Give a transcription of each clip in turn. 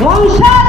往上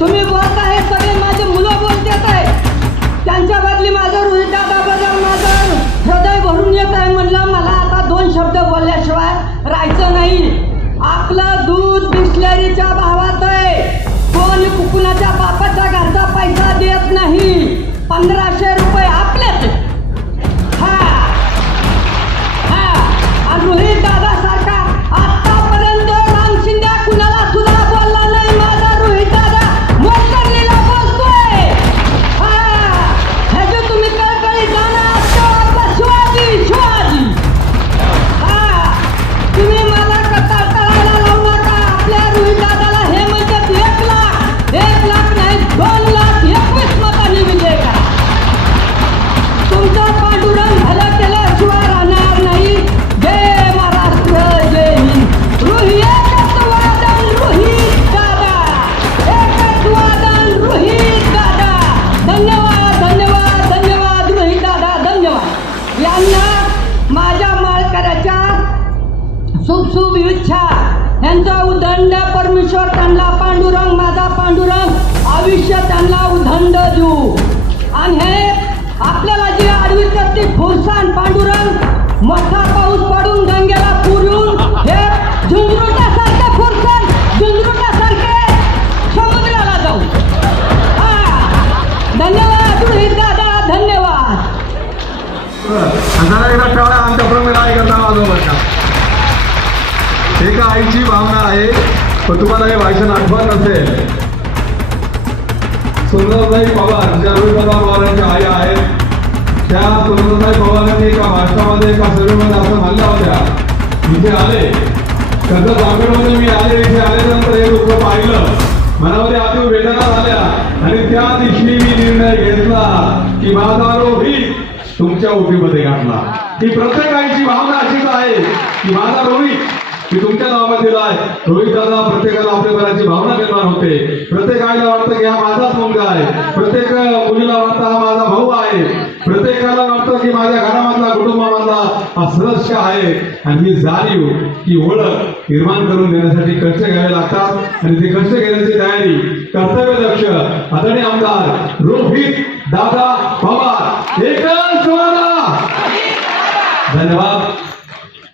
तुम्ही बोलता हे सगळे माझे मुलं बोलतात आहे. त्यांच्या बदली माझं रोहित दादाबद्दल माझं हृदय भरून येत आहे म्हणलं. मला आता दोन शब्द बोलल्याशिवाय राहायचं नाही. आपलं दूध बिस्लरीच्या भावात आहे. कोण कुकुनाच्या बापाच्या घरचा पैसा देत नाही. पंधराशे शुभ इच्छा. यांचा उदंड परमेश्वर त्यांना पांडुरंग माझा पांडुरंग. आयुष्य त्यांना उदंड देऊ. आणि हे आपल्याला जे आडवीत ते फुरसान पांडुरंग मोठा पाऊस पडून गंगेला पुरून हे झुंजरुटासारखे फुरसान झुंजरुटासारखे समुद्राला जाऊ. हा. धन्यवाद रोहित दादा धन्यवाद. जरा एका आईची भावना आहे पण तुम्हाला हे भाषण आठवत असेल. सुंदरताई पवार ज्या रोहितदादा पवारांच्या आई आहेत त्या सुंदरताई पवारांनी एका भाषणामध्ये एका सभेमध्ये असं म्हणल्या होत्या इथे आले. कर्जत जामखेडमध्ये मी आले इथे आल्यानंतर हे लोक पाहिलं. मनामध्ये आधी वेदना झाल्या. आणि त्या दिवशी मी निर्णय घेतला की माझा रोहित तुमच्या ओटीमध्ये घातला. ही प्रत्येक आईची भावना अशीच आहे की माझा रोहित मी तुमच्या नावामध्ये दिला आहे. रोहित प्रत्येकाला आपल्या भावना निर्माण होते. प्रत्येक आईला वाटतं की हा माझाच मुलगा आहे. प्रत्येक मुलीला वाटतं हा माझा भाऊ आहे. प्रत्येकाला वाटतं की माझ्या घरामधला कुटुंबामधला हा सदस्य आहे. आणि ही जाणीव ही ओळख निर्माण करून देण्यासाठी कष्ट घ्यावे लागतात. आणि ते कष्ट घेण्याची तयारी कर्तव्य लक्ष आदरणीय आमदार रोहित दादा पवार. एकच धन्यवाद.